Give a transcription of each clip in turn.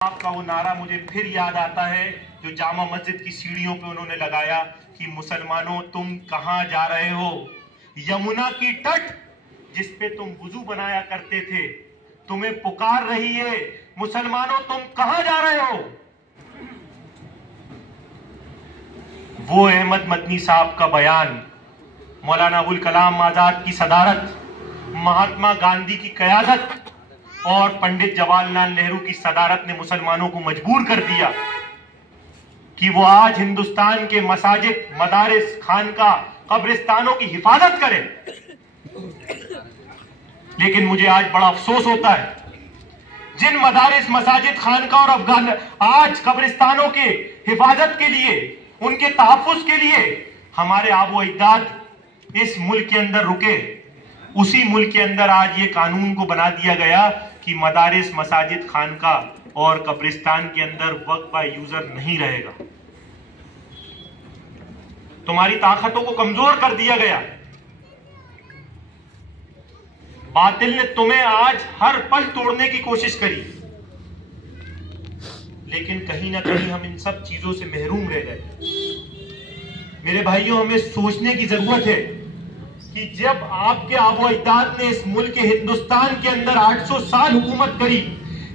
आपका वो नारा मुझे फिर याद आता है जो जामा मस्जिद की सीढ़ियों पे उन्होंने लगाया कि मुसलमानों तुम कहां जा रहे हो, यमुना की तट जिस पे तुम वुजू बनाया करते थे तुम्हें पुकार रही है, मुसलमानों तुम कहां जा रहे हो। वो अहमद मदनी साहब का बयान, मौलाना अबुल कलाम आजाद की सदारत, महात्मा गांधी की क़यादत और पंडित जवाहरलाल नेहरू की सदारत ने मुसलमानों को मजबूर कर दिया कि वो आज हिंदुस्तान के मसाजिद, मदारिस, खानका, कब्रिस्तानों की हिफाजत करें। लेकिन मुझे आज बड़ा अफसोस होता है, जिन मदारिस, मसाजिद, खानका और आज कब्रिस्तानों के हिफाजत के लिए, उनके तहफ्फुज के लिए हमारे आबो अजदाद इस मुल्क के अंदर रुके, उसी मुल्क के अंदर आज ये कानून को बना दिया गया कि मदारिस, मसाजिद, खानका और कब्रिस्तान के अंदर वक्फ बाय यूजर नहीं रहेगा। तुम्हारी ताकतों को कमजोर कर दिया गया। बातिल ने तुम्हें आज हर पल तोड़ने की कोशिश करी, लेकिन कहीं ना कहीं हम इन सब चीजों से महरूम रह गए। मेरे भाइयों, हमें सोचने की जरूरत है कि जब आपके आबो अजदाद ने इस मुल्क हिंदुस्तान के अंदर 800 साल हुकूमत करी,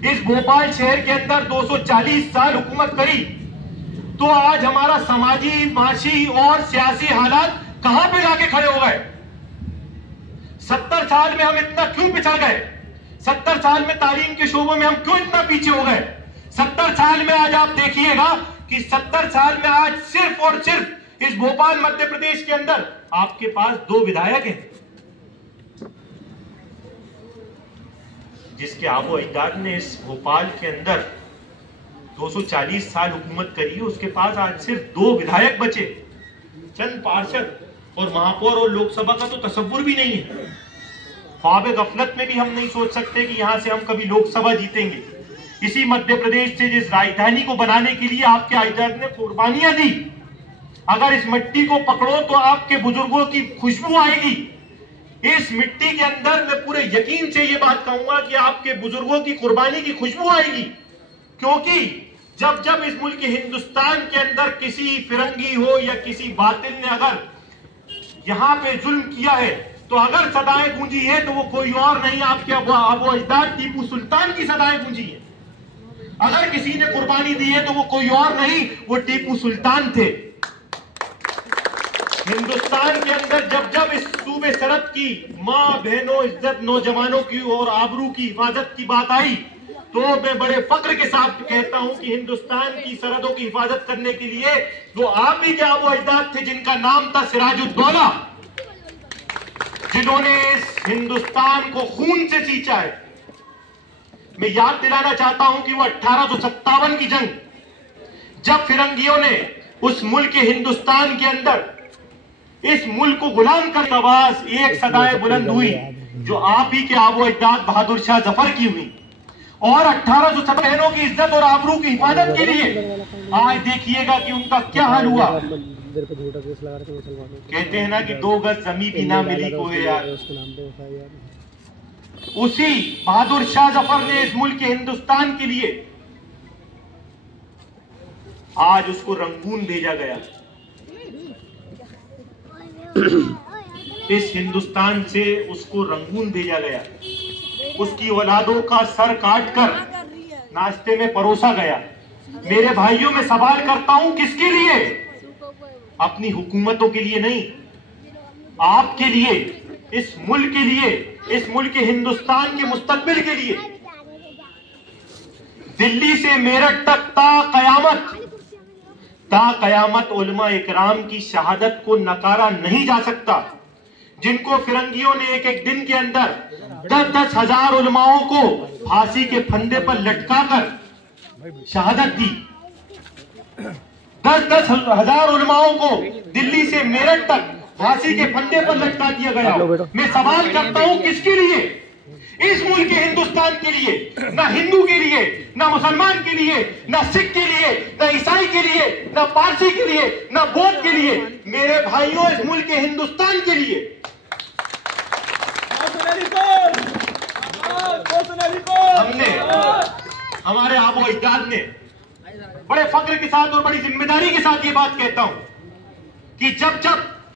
इस भोपाल शहर के अंदर 240 साल हुकूमत करी, तो आज हमारा समाजी, माशी और सियासी हालात कहां पे जाके खड़े हो गए। 70 साल में हम इतना क्यों पिछड़ गए? 70 साल में तालीम के शोबों में हम क्यों इतना पीछे हो गए? 70 साल में आज आप देखिएगा कि 70 साल में आज सिर्फ और सिर्फ इस भोपाल मध्य प्रदेश के अंदर आपके पास 2 विधायक हैं। जिसके आबो अजदाद ने इस भोपाल के अंदर 240 साल हुकूमत करी है, उसके पास आज सिर्फ 2 विधायक बचे, चंद पार्षद और महापौर और लोकसभा का तो तसव्वुर भी नहीं है। ख्वाब गफलत में भी हम नहीं सोच सकते कि यहां से हम कभी लोकसभा जीतेंगे। इसी मध्य प्रदेश से जिस राजधानी को बनाने के लिए आपके अजदाद ने कुर्बानियां दी, अगर इस मिट्टी को पकड़ो तो आपके बुजुर्गों की खुशबू आएगी। इस मिट्टी के अंदर मैं पूरे यकीन से ये बात कहूंगा कि आपके बुजुर्गों की कुर्बानी की खुशबू आएगी, क्योंकि जब जब इस मुल्क हिंदुस्तान के अंदर किसी फिरंगी हो या किसी बातिल ने अगर यहां पे जुल्म किया है, तो अगर सदाएं गूंजी है तो वो कोई और नहीं, आपके आबो अजदाद टीपू सुल्तान की सदाएं गूंजी है। अगर किसी ने कुर्बानी दी है तो वो कोई और नहीं, वो टीपू सुल्तान थे। हिंदुस्तान के अंदर जब जब इस सूबे सरहद की मां, बहनों, इज्जत, नौजवानों की और आबरू की हिफाजत की बात आई, तो मैं बड़े फक्र के साथ कहता हूं कि हिंदुस्तान की सरहदों की हिफाजत करने के लिए वो आप ही के आबो अजदाद थे, जिनका नाम था सिराजुद्दौला, जिन्होंने इस हिंदुस्तान को खून से सींचा है। मैं याद दिलाना चाहता हूं कि वो 1857 की जंग, जब फिरंगियों ने उस मुल्क हिंदुस्तान के अंदर इस मुल्क को गुलाम कर आवाज एक सदाएं बुलंद हुई, जो आप ही के आबो अजदाद बहादुर शाह जफर की हुई, और 1870 बहनों की इज्जत और आबरू की हिफाजत के लिए आज देखिएगा कि उनका क्या हाल हुआ। कहते हैं ना कि 2 गज जमीन भी ना मिली को है यार। उसी बहादुर शाह जफर ने इस मुल्क हिंदुस्तान के लिए आज उसको रंगून भेजा गया। इस हिंदुस्तान से उसको रंगून भेजा गया, उसकी औलादों का सर काटकर नाश्ते में परोसा गया। मेरे भाइयों, मैं सवाल करता हूं किसके लिए? अपनी हुकूमतों के लिए नहीं, आपके लिए, इस मुल्क के लिए, इस मुल्क के हिंदुस्तान के मुस्तकबिल के लिए। दिल्ली से मेरठ तक ता कयामत उलमा इकराम की शहादत को नकारा नहीं जा सकता, जिनको फिरंगियों ने एक एक दिन के अंदर 10-10 हजार उलमाओं को फांसी के फंदे पर लटकाकर शहादत दी। 10-10 हजार उलमाओं को दिल्ली से मेरठ तक फांसी के फंदे पर लटका दिया गया। मैं सवाल करता हूं किसके लिए? इस मुल्क के हिंदुस्तान के लिए, ना हिंदू के लिए, ना मुसलमान के लिए, ना सिख के लिए, ना ईसाई के लिए, ना पारसी के लिए, ना बौद्ध के लिए। मेरे भाइयों, इस मुल्क के हिंदुस्तान के लिए। हमारे आबो अजदाद ने बड़े फक्र के साथ और बड़ी जिम्मेदारी के साथ ये बात कहता हूं कि जब जब